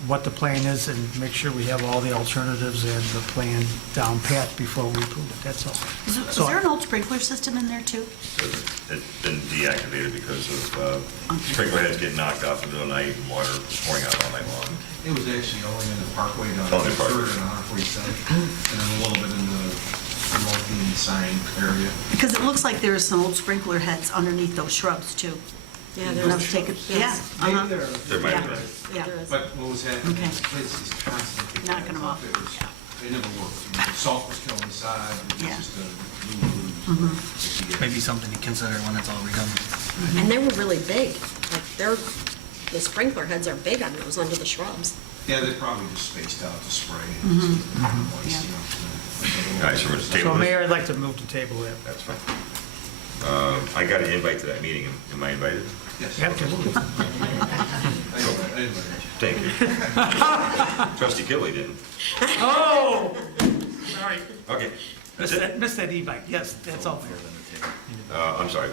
what the plan is and make sure we have all the alternatives and the plan down pat before we approve it, that's all. Is there an old sprinkler system in there too? It's been deactivated because of sprinkler heads getting knocked off in the middle of the night and water pouring out all night long. It was actually only in the parkway down Oh, the parkway. 3rd and 147th, and then a little bit in the Midlothian sign area. Because it looks like there's some old sprinkler heads underneath those shrubs too. Yeah, Enough to take it, yeah. Maybe there. There might have been. Yeah. But what was happening, Okay. the place is constantly. Knocking them off. They never worked. You know, the salt was killing the side, it was Yeah. just a lose-lose. Maybe something to consider when it's all redone. And they were really big. Like, the sprinkler heads are big on those under the shrubs. Yeah, they probably just spaced out the spray. All right, so we're going to table So this. Mayor, I'd like to move to table that. That's fine. I got an invite to that meeting. Am I invited? Yes. Absolutely. Thank you. Trustee Killy didn't. Oh, sorry. Okay. That's it? Missed that e-bike, yes, that's all. I'm sorry.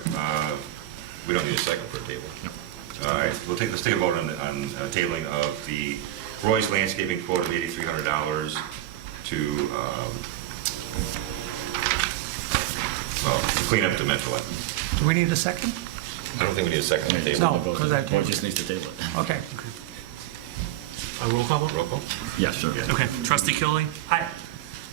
We don't need a second for a table. All right, let's take a vote on tabling of the Roy's Landscaping quote of $8,300 to clean up the Metro Line. Do we need a second? I don't think we need a second on the table. No, because I Board tabled just it. needs to table it. Okay. A roll call vote? Roll call? Yeah, sure. Okay, Trustee Killy? Aye.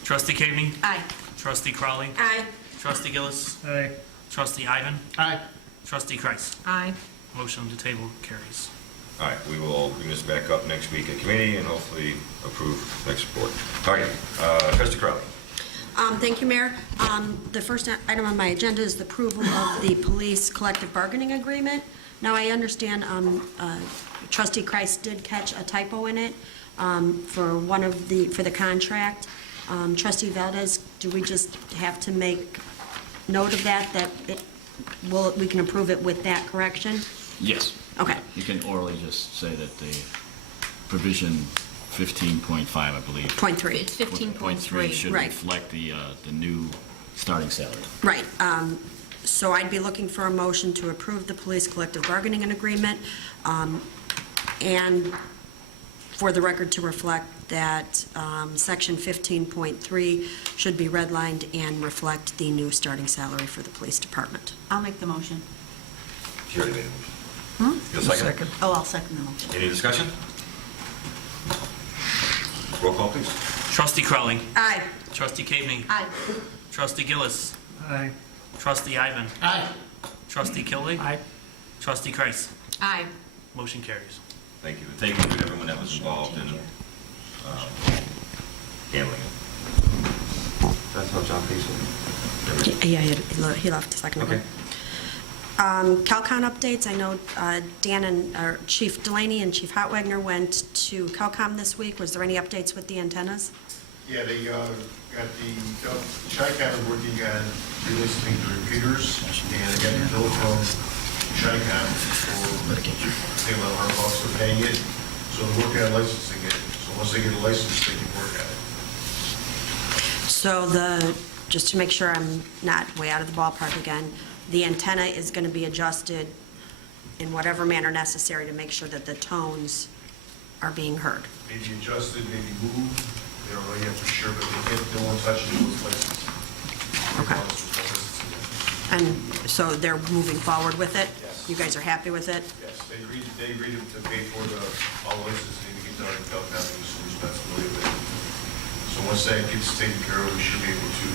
Trustee Cagney? Aye. Trustee Crowley? Aye. Trustee Gillis? Aye. Trustee Ivan? Aye. Trustee Kreis? Aye. Motion to table carries. All right, we will bring this back up next week at committee and hopefully approve next board. All right, Trustee Crowley. Thank you, Mayor. The first item on my agenda is the approval of the police collective bargaining agreement. Now, I understand Trustee Kreis did catch a typo in it. for the contract. Trustee Valdez, do we just have to make note of that we can approve it with that correction? Yes. Okay. You can orally just say that the provision 15.5, I believe. .3. It's 15.3. Should right. reflect the new starting salary. Right. So I'd be looking for a motion to approve the police collective bargaining agreement, and for the record to reflect that section 15.3 should be redlined and reflect the new starting salary for the police department. I'll make the motion. She already made a motion. You'll second? Oh, I'll second the motion. Any discussion? Roll call, please. Trustee Crowley. Aye. Trustee Caveney. Aye. Trustee Gillis. Aye. Trustee Ivan. Aye. Trustee Kilby. Aye. Trustee Kreis. Aye. Motion carries. Thank you. Thank you to everyone that was involved in handling it. That's how John Casey. Yeah, he left a second ago. Okay. CalCon updates, I know Dan and Chief Delaney and Chief Hotwagner went to CalCom this week. Was there any updates with the antennas? Yeah, they got Chi-Con working on releasing the repeaters, and they got the bill from Chi-Con for paying $100 for paying it. So they're working on licensing it. So once they get a license, they can work on it. So just to make sure I'm not way out of the ballpark again, the antenna is going to be adjusted in whatever manner necessary to make sure that the tones are being heard. Maybe adjusted, maybe moved. They don't really have for sure, but they won't touch it with license. Okay. And so they're moving forward with it? Yes. You guys are happy with it? Yes, they agreed to pay for all the licensing to get done in CalCon as soon as responsibility of it. So once that gets taken care of, we should be able to,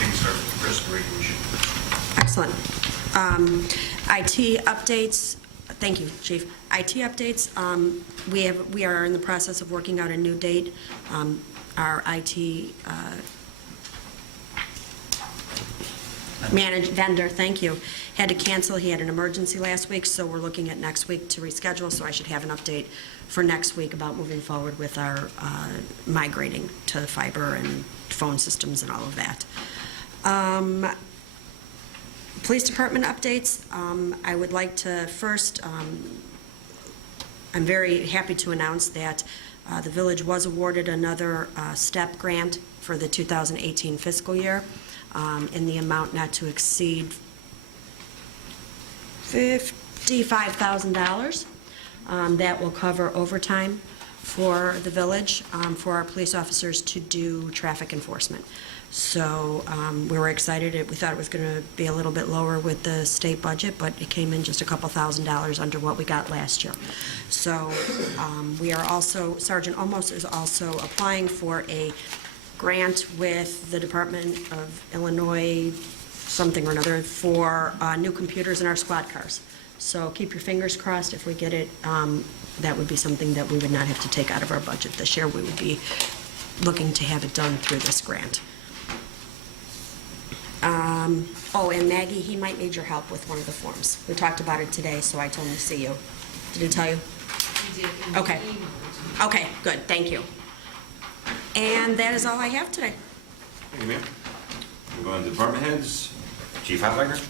they can start restoration. Excellent. IT updates, thank you, Chief. IT updates, we are in the process of working out a new date. Our IT vendor, thank you, had to cancel. He had an emergency last week, so we're looking at next week to reschedule, so I should have an update for next week about moving forward with our migrating to fiber and phone systems and all of that. Police Department updates. I would like to first, I'm very happy to announce that the village was awarded another STEP grant for the 2018 fiscal year in the amount not to exceed $55,000. That will cover overtime for the village, for our police officers to do traffic enforcement. So we were excited. We thought it was going to be a little bit lower with the state budget, but it came in just a couple $1,000s under what we got last year. So we are also, Sergeant Olmos is also applying for a grant with the Department of Illinois, something or another, for new computers in our squad cars. So keep your fingers crossed. If we get it, that would be something that we would not have to take out of our budget this year. We would be looking to have it done through this grant. And Maggie, he might need your help with one of the forms. We talked about it today, so I told him to see you. Did he tell you? He did. Okay. Okay, good, thank you. And that is all I have today. Thank you, ma'am. We'll go on to department heads. Chief Hotwagner.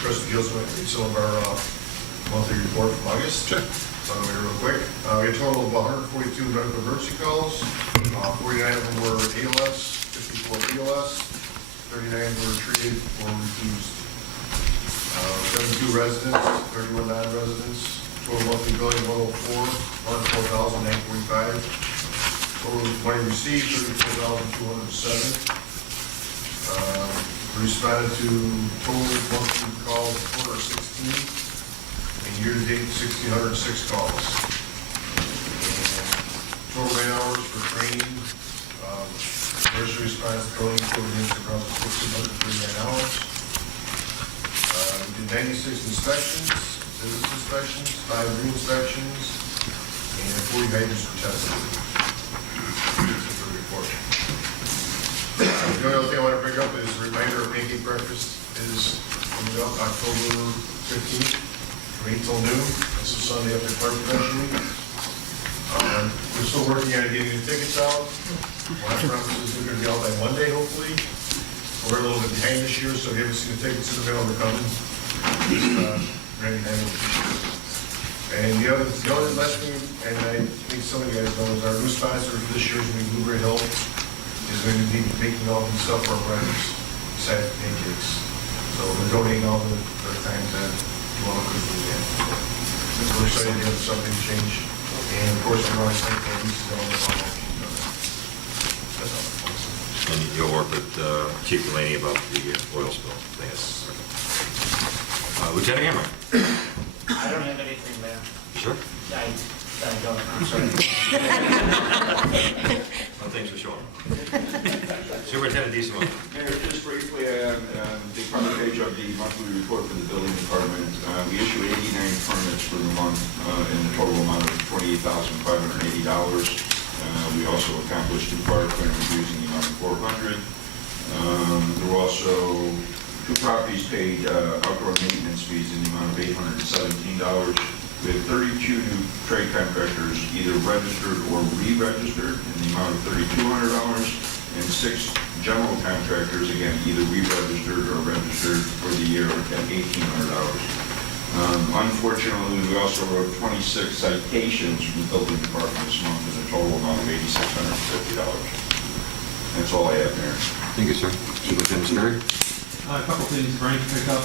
Trustee Gilson went through some of our monthly report from August. Sure. So I'm going to real quick. We had a total of 142 medical emergency calls. 49 of them were ALS, 54 PLS, 39 were treated or refused. 72 residents, 31 non-residents. Total monthly billing 104,945. Total money received 34,207. Responded to total monthly calls 416, and year-to-date 1,606 calls. And total man hours for training, emergency response drilling equivalent around 1,639 hours. We did 96 inspections, business inspections, 5 re-inspections, and 40 hydrants were tested. That's the report. The only other thing I want to bring up is a reminder of pancake breakfast is coming up October 15th from 8 till noon. This is Sunday up at Park Convention. We're still working on getting the tickets out. Last promise is they're gonna be out by Monday, hopefully. We're a little bit behind this year, so if you haven't seen the tickets in the mail, they're coming. Just, ready to handle this year. And the other last thing, and I think some of you guys know, is our new sponsor for this year's going to be Blueberry Hill, is going to be making all the stuff for our brothers, besides pancakes. So we're donating all their time to do all the cooking we can. So we're excited to have something change. And of course, we're always thankful for Lisa all the fun. That's all. And you'll work with Chief Delaney about the oil spill. Yes. Lieutenant Hammer. I don't have anything, Mayor. Sure. I don't, I'm sorry. Well, thanks for showing. Superintendent DeSimone. Mayor, just briefly, the front page of the monthly report for the building department, we issued 89 permits for the month in the total amount of $28,580. We also accomplished 2 fire plan reviews in the amount of $400. There were also 2 properties paid outdoor maintenance fees in the amount of $817. We have 32 new trade contractors either registered or re-registered in the amount of $3,200, and 6 general contractors, again, either re-registered or registered for the year at $1,800. Unfortunately, we also wrote 26 citations from the building department this month in a total amount of $8,650. That's all I have, Mayor. Thank you, sir. Superintendent Sperry. A couple things, branch pickup.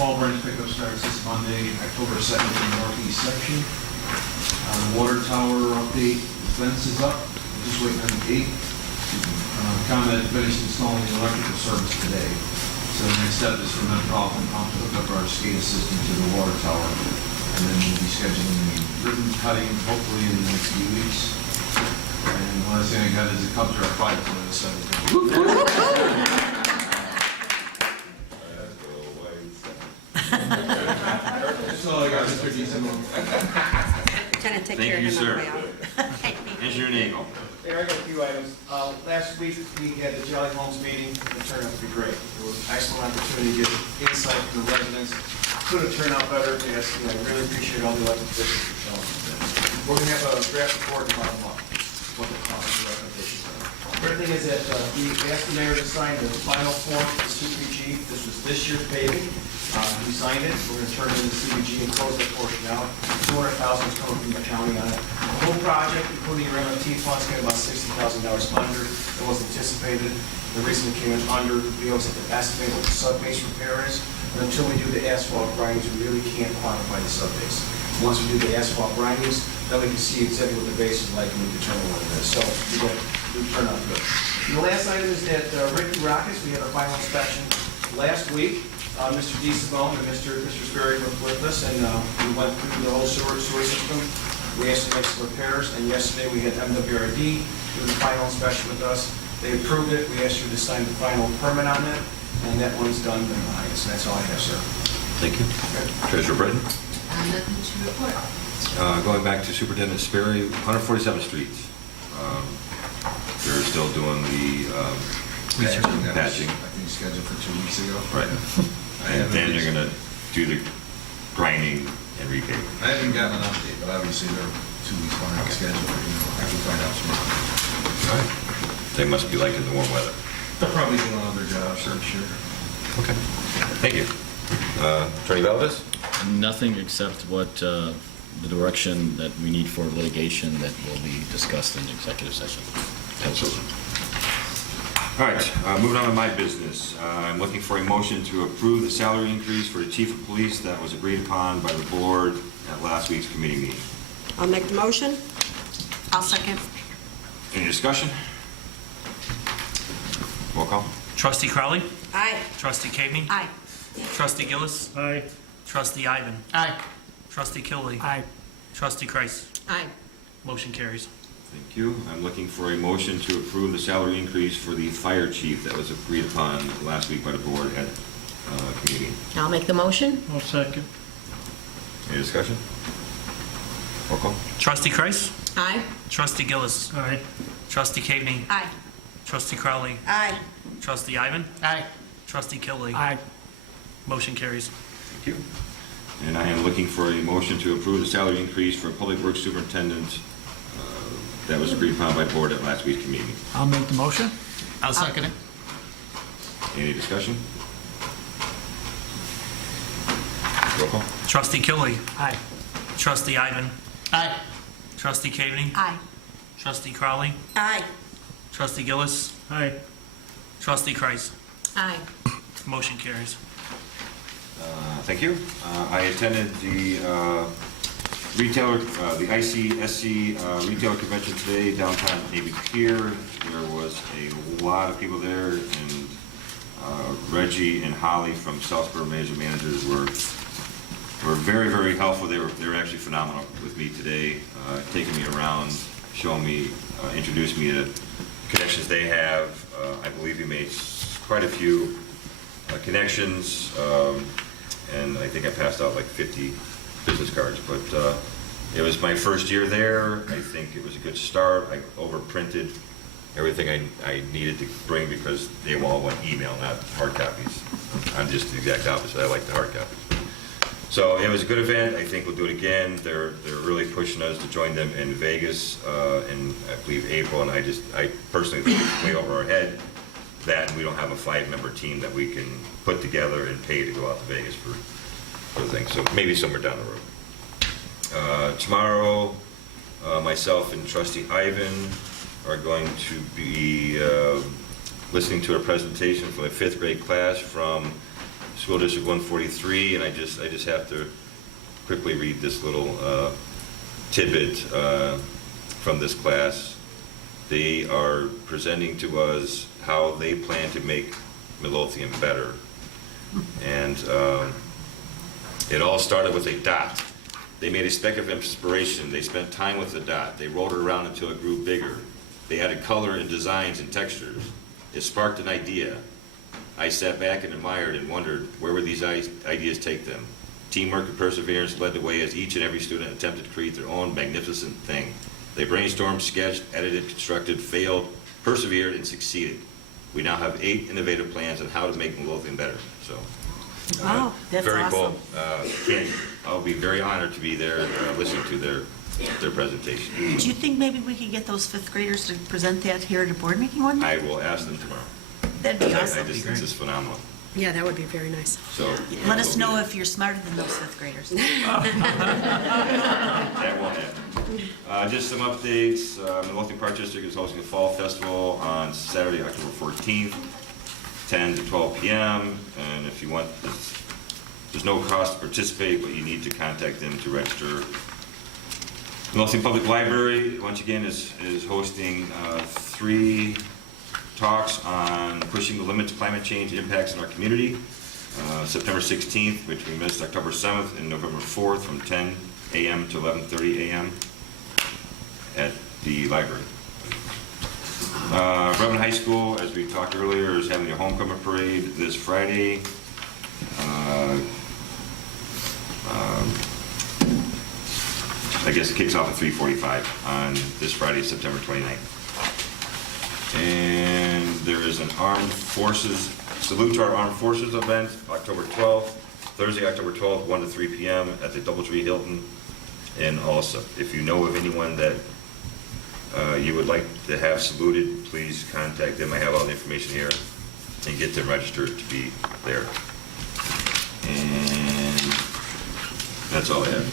Fall branch pickup starts this Monday, October 2nd in the northeast section. The water tower update, the fence is up, just waiting on the gate. ComEd finished installing the electrical service today. So the next step is for them to call and pump to hook up our SCADA system to the water tower. And then we'll be scheduling the ribbon cutting hopefully in the next few weeks. And one last thing I got is the Cubs are at 5-7. That's all I got, Mr. DeSimone. Lieutenant, take Thank care of you, him on sir. the way out. Engineer Nagel. There, I got a few items. Last week, we had the Jolly Homes meeting, and it turned out to be great. It was an excellent opportunity to get insight from the residents. Could have turned out better, yes, I really appreciate all the elected officials for showing. We're gonna have a draft report in about a month, what the cost of the recommendations are. Third thing is that we asked the mayor to sign the final form for the CPG. This was this year's paving. He signed it. We're going to turn it into CPG and close that portion out. $200,000 is coming from the county on it. The whole project, including your MOT funds, came about $60,000 under. It was anticipated. The reason it came in under, we always have to estimate what the sub-base repair is. And until we do the asphalt grindings, we really can't quantify the sub-base. Once we do the asphalt grindings, then we can see exactly what the base is like and we determine what it is. So we turn out good. And the last item is that Ricky Rockets, we had our final inspection last week. Mr. DeSimone and Mr. Sperry were with us, and we went through the whole sewer system. We asked to make some repairs, and yesterday we had MWRD do the final inspection with us. They approved it. We asked you to sign the final permit on it, and that one's done behind us. And that's all I have, sir. Thank you. Treasurer Britton. Nothing to report. Going back to Superintendent Sperry, 147th Street. They're still doing the patching. I think scheduled for 2 weeks ago. Right. And then they're going to do the grinding and repaving. I haven't gotten an update, but obviously they're 2 weeks behind schedule. I can find out tomorrow. All right. They must be liking the warm weather. They're probably doing other jobs, I'm sure. Okay. Thank you. Attorney Valdez? Nothing except what the direction that we need for litigation that will be discussed in executive session. Absolutely. All right, moving on to my business. I'm looking for a motion to approve the salary increase for the chief of police that was agreed upon by the board at last week's committee meeting. I'll make the motion. I'll second. Any discussion? Roll call. Trustee Crowley. Aye. Trustee Cagney. Aye. Trustee Gillis. Aye. Trustee Ivan. Aye. Trustee Killy. Aye. Trustee Kreis. Aye. Motion carries. Thank you. I'm looking for a motion to approve the salary increase for the fire chief that was agreed upon last week by the board at committee meeting. I'll make the motion. I'll second. Any discussion? Roll call. Trustee Kreis. Aye. Trustee Gillis. Aye. Trustee Cagney. Aye. Trustee Crowley. Aye. Trustee Ivan. Aye. Trustee Killy. Aye. Motion carries. Thank you. And I am looking for a motion to approve the salary increase for Public Works Superintendent That was agreed upon by board at last week's meeting. I'll make the motion. I'll second it. Any discussion? Roll call. Trustee Killy. Aye. Trustee Ivan. Aye. Trustee Keating. Aye. Trustee Crowley. Aye. Trustee Gillis. Aye. Trustee Kreis. Aye. Motion carries. Thank you. I attended the retailer, the ICSC retailer convention today downtown Navy Pier. There was a lot of people there, and Reggie and Holly from Southborough Managers were very, very helpful. They were actually phenomenal with me today, taking me around, showing me, introduced me to connections they have. I believe he made quite a few connections, and I think I passed out like 50 business cards. But it was my first year there. I think it was a good start. I overprinted everything I needed to bring because they all want email, not hard copies. I'm just the exact opposite. I like the hard copies. So it was a good event. I think we'll do it again. They're really pushing us to join them in Vegas in, I believe, April. And I personally think it's way over our head that we don't have a 5-member team that we can put together and pay to go out to Vegas for things. So maybe somewhere down the road. Tomorrow, myself and Trustee Ivan are going to be listening to a presentation from a 5th grade class from School District 143, and I just have to quickly read this little tidbit from this class. They are presenting to us how they plan to make Midlothian better. And it all started with a dot. They made a speck of inspiration. They spent time with the dot. They rolled it around until it grew bigger. They added color and designs and textures. It sparked an idea. I sat back and admired and wondered, where would these ideas take them? Teamwork and perseverance led the way as each and every student attempted to create their own magnificent thing. They brainstormed, sketched, edited, constructed, failed, persevered, and succeeded. We now have 8 innovative plans on how to make Midlothian better. So, Wow, that's very awesome. bold. I'll be very honored to be there listening to their presentation. Do you think maybe we could get those 5th graders to present that here at a board meeting one day? I will ask them tomorrow. That'd be awesome. I just think this is phenomenal. Yeah, that would be very nice. So Let us know if you're smarter than those 5th graders. That won't happen. Just some updates. Midlothian Park District is hosting a fall festival on Saturday, October 14th, 10 to 12 p.m. And if you want, there's no cost to participate, but you need to contact them to register. Midlothian Public Library, once again, is hosting 3 talks on pushing the limits of climate change impacts in our community. September 16th, which we missed, October 7th, and November 4th from 10 a.m. to 11:30 a.m. at the library. Brevin High School, as we talked earlier, is having a homecoming parade this Friday. I guess it kicks off at 3:45 on this Friday, September 29th. And there is an Armed Forces, Salute to our Armed Forces event, October 12th, Thursday, October 12th, 1 to 3 p.m. at the Doubletree Hilton in Allsup. If you know of anyone that you would like to have saluted, please contact them. I have all the information here, and get them registered to be there. And that's all I have.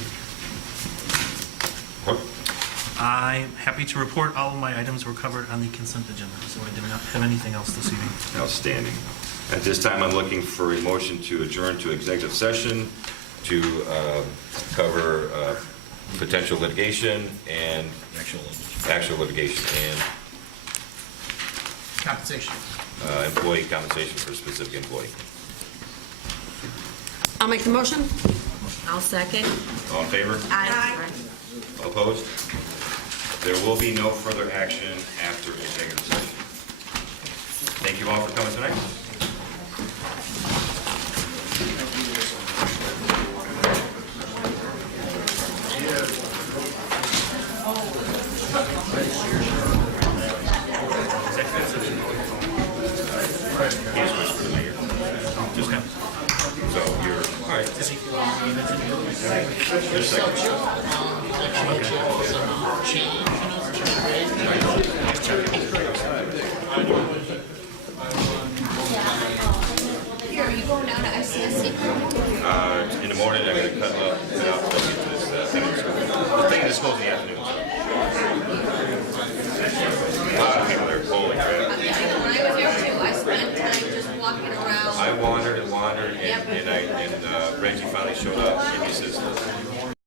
I'm happy to report all of my items were covered on the consent agenda, so I do not have anything else this evening. Outstanding. At this time, I'm looking for a motion to adjourn to executive session to cover potential litigation and actual litigation and Compensation. employee compensation for a specific employee. I'll make the motion. I'll second. All in favor? Aye. All opposed? There will be no further action after executive session. Thank you all for coming tonight. So you're, all right. Change, afternoon. A lot of people there, holy crap. When I was there too, I spent time just walking around. I wandered and wandered, and Reggie finally showed up, and he says,